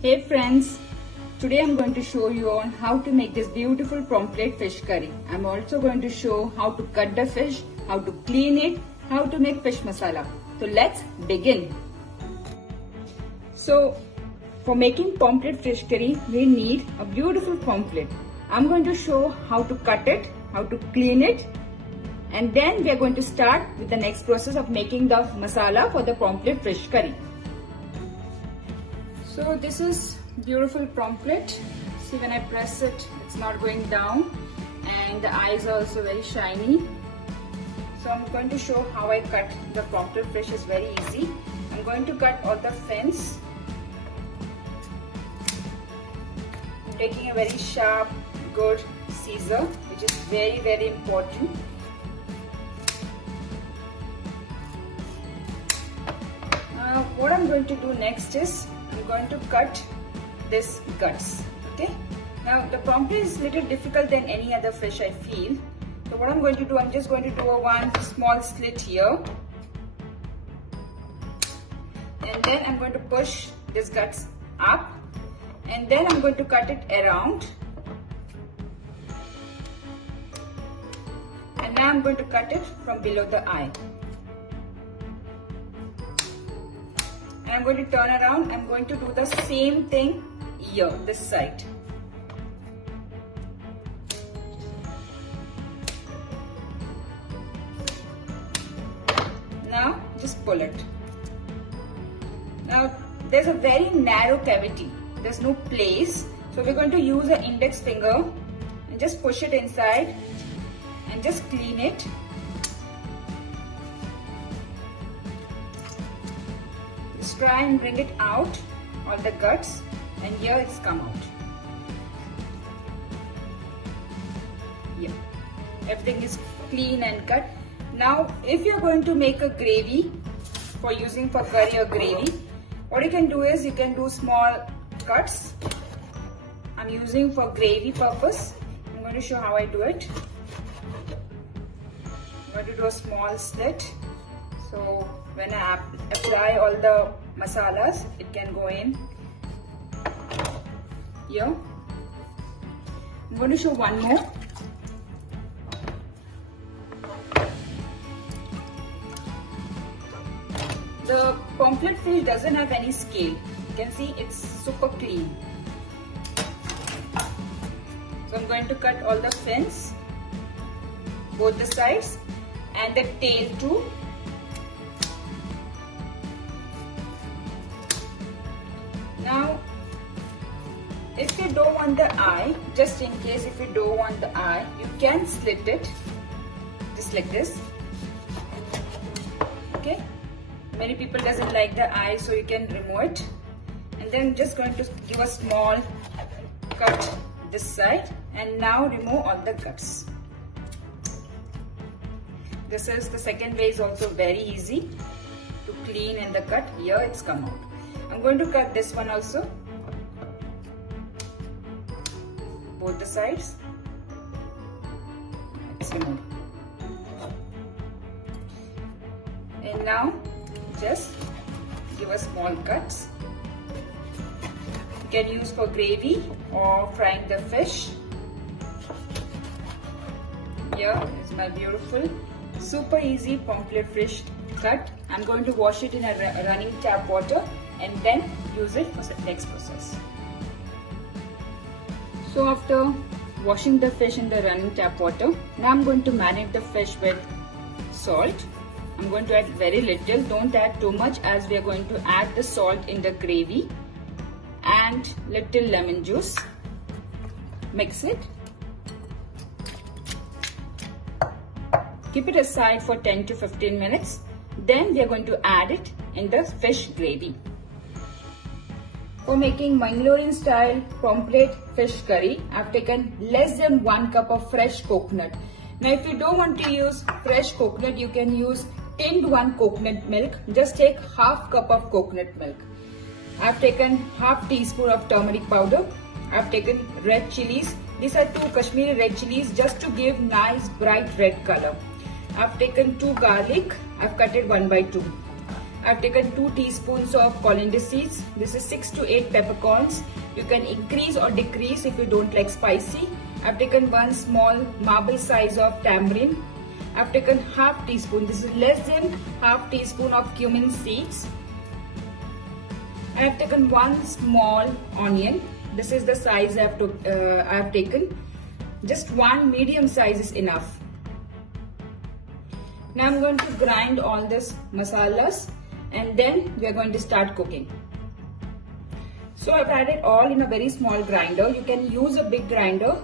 Hey friends, today I'm going to show you on how to make this beautiful pomfret fish curry. I'm also going to show how to cut the fish, how to clean it, how to make fish masala. So let's begin. So for making pomfret fish curry, we need a beautiful pomfret. I'm going to show how to cut it, how to clean it, and then we are going to start with the next process of making the masala for the pomfret fish curry. So this is beautiful pomfret. See, when I press it, it's not going down, and the eyes are also very shiny. So I'm going to show how I cut the pomfret fish. Is very easy. I'm going to cut all the fins. I'm taking a very sharp, good scissor, which is very important. What I'm going to do next is I'm going to cut this guts. Okay. Now the pomfret is little difficult than any other fish, I feel. So what I'm going to do, I'm just going to do one small slit here, and then I'm going to push this guts up, and then I'm going to cut it around, and now I'm going to cut it from below the eye. And I'm going to turn around. I'm going to do the same thing here, this side. Now just pull it. Now there's a very narrow cavity. There's no place. So we're going to use an index finger and just push it inside and just clean it. Try and bring it out, all the guts, and here it's come out. Yeah, everything is clean and cut. Now if you're going to make a gravy for using for curry or gravy, what you can do is you can do small cuts. I'm using for gravy purpose. I'm going to show how I do it. I'm going to do a small slit, so when I apply all the masalas, it can go in here. I'm going to show one more. The pomfret fish doesn't have any scale. You can see it's super clean. So I'm going to cut all the fins, both the sides, and the tail too. Now, if you don't want the eye, just in case if you don't want the eye, you can slit it just like this. Okay. Many people doesn't like the eye, so you can remove it. And then just going to give a small cut this side, and now remove all the guts. This is the second way, is also very easy to clean and the cut. Here it's come out. I'm going to cut this one also, both the sides. Let's remove. And now just give a small cuts. You can use for gravy or frying the fish. Here is my beautiful, super easy pomfret fish cut. I'm going to wash it in a running tap water and then use it for the next process. So after washing the fish in the running tap water, now I'm going to marinate the fish with salt. I'm going to add very little, don't add too much, as we are going to add the salt in the gravy, and little lemon juice. Mix it. Keep it aside for 10 to 15 minutes. Then we are going to add it in the fish gravy. For making Mangalorean style pomfret fish curry, I've taken less than 1 cup of fresh coconut. Now if you don't want to use fresh coconut, you can use tinned one coconut milk. Just take half cup of coconut milk. I've taken half teaspoon of turmeric powder. I've taken red chilies. These are 2 Kashmiri red chilies, just to give nice bright red color. I've taken 2 garlic. I've cut it 1 by 2. I've taken 2 teaspoons of coriander seeds. This is 6 to 8 peppercorns. You can increase or decrease if you don't like spicy. I've taken 1 small marble size of tamarind. I've taken half teaspoon. This is less than half teaspoon of cumin seeds. I've taken 1 small onion. This is the size I've taken. Just 1 medium size is enough. Now I'm going to grind all this masalas and then we are going to start cooking. So I've added all in a very small grinder. You can use a big grinder.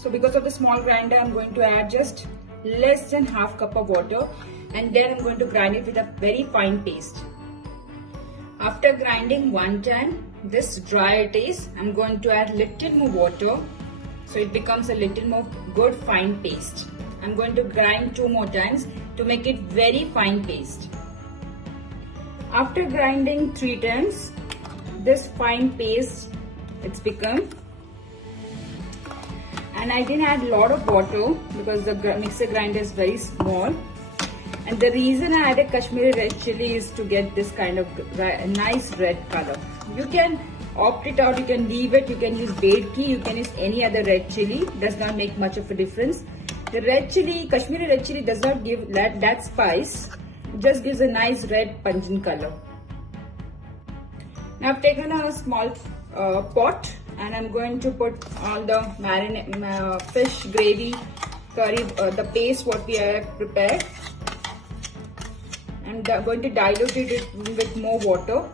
So because of the small grinder, I'm going to add just less than half cup of water and then I'm going to grind it with a very fine paste. After grinding one time, this dry it is, I'm going to add little more water so it becomes a little more good fine paste. I'm going to grind 2 more times to make it very fine paste. After grinding 3 times, this fine paste it's become. And I didn't add a lot of water because the mixer grinder is very small. And the reason I added Kashmiri red chili is to get this kind of nice red color. You can opt it out, you can leave it, you can use Bedki, you can use any other red chili. Does not make much of a difference. The red chili, Kashmiri red chili does not give that spice. It just gives a nice red pungent color. Now I've taken a small pot and I'm going to put all the fish gravy, curry, the paste what we have prepared. I'm going to dilute it with more water.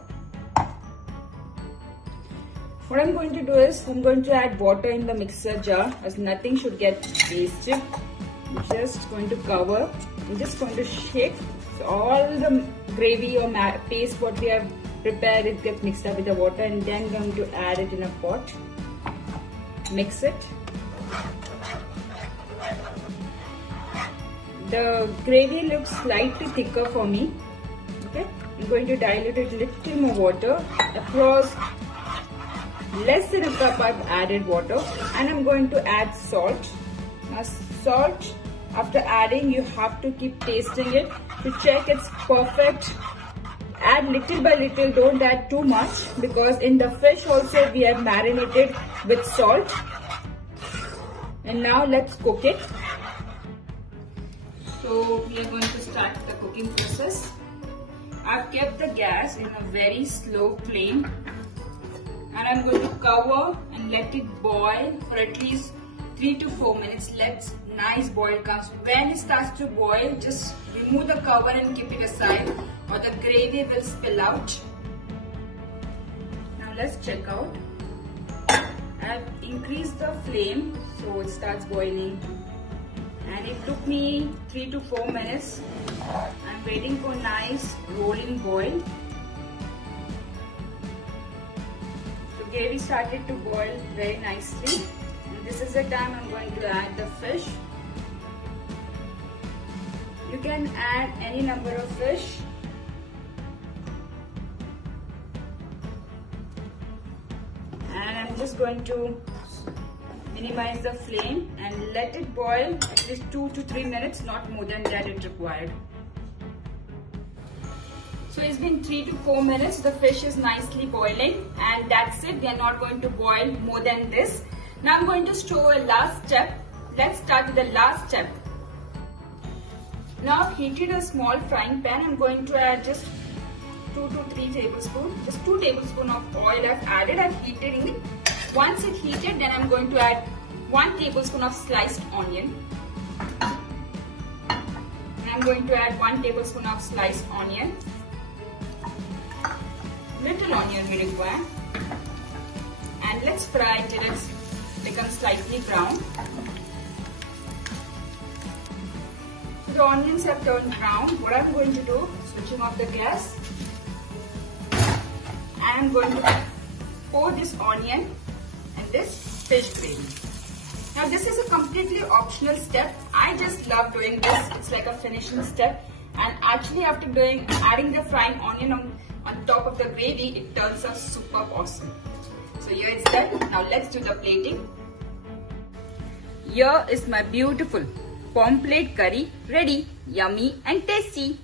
What I'm going to do is I'm going to add water in the mixer jar as nothing should get wasted. I'm just going to cover. I'm just going to shake so all the gravy or paste what we have prepared it gets mixed up with the water and then going to add it in a pot. Mix it. The gravy looks slightly thicker for me. Okay, I'm going to dilute it a little more water. Across less than a cup I've added water and I'm going to add salt. Now salt, after adding you have to keep tasting it to check it's perfect. Add little by little, don't add too much because in the fish also we have marinated with salt. And now let's cook it. So we are going to start the cooking process. I've kept the gas in a very slow flame and I'm going to cover and let it boil for at least 3 to 4 minutes. Let nice boil comes. When it starts to boil, just remove the cover and keep it aside or the gravy will spill out. Now let's check out. I've increased the flame so it starts boiling. And it took me 3 to 4 minutes. I'm waiting for nice rolling boil. The gravy started to boil very nicely. And this is the time I'm going to add the fish. You can add any number of fish. And I'm just going to minimize the flame and let it boil at least 2 to 3 minutes, not more than that it required. So it's been 3 to 4 minutes, the fish is nicely boiling and that's it. We are not going to boil more than this. Now I'm going to show a last step. Let's start with the last step. Now I've heated a small frying pan. I'm going to add just 2 to 3 tablespoons, just 2 tablespoons of oil I've added. I've heated it. Once it's heated, then I'm going to add 1 tablespoon of sliced onion. And I'm going to add 1 tablespoon of sliced onion. Little onion we require. And let's fry till it becomes slightly brown. So the onions have turned brown. What I'm going to do, switching off the gas. I'm going to pour this onion and this fish gravy. Now this is a completely optional step. I just love doing this. It's like a finishing step. And actually after adding the frying onion on top of the gravy, it turns out super awesome. So here it's done. Now let's do the plating. Here is my beautiful pomfret curry ready. Yummy and tasty.